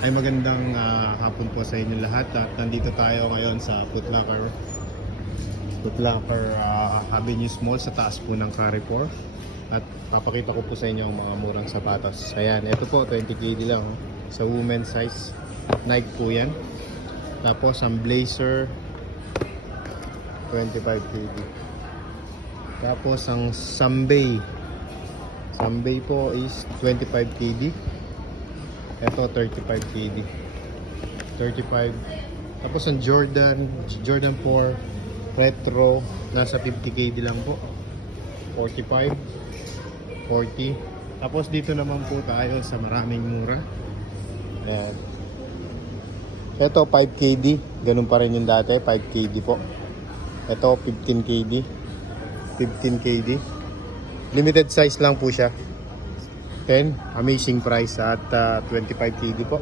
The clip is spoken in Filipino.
Ay magandang hapon po sa inyo lahat at nandito tayo ngayon sa Foot Locker Avenue Mall sa taas po ng Carrefour at papakita ko po sa inyo ang mga murang sapatos. Ayan, ito po 20KD lang sa women's size, Nike po yan. Tapos ang blazer 25KD. Tapos ang Sambay po is 25KD. Ito 35KD. 35. Tapos ang Jordan 4 Retro nasa 50KD lang po. 45, 40. Tapos dito naman po tayo sa maraming mura. Ayan. Ito 5KD, ganun pa rin yung dati, 5KD po. Ito 15KD. 15KD. Limited size lang po siya. 10, amazing price at 25KD po.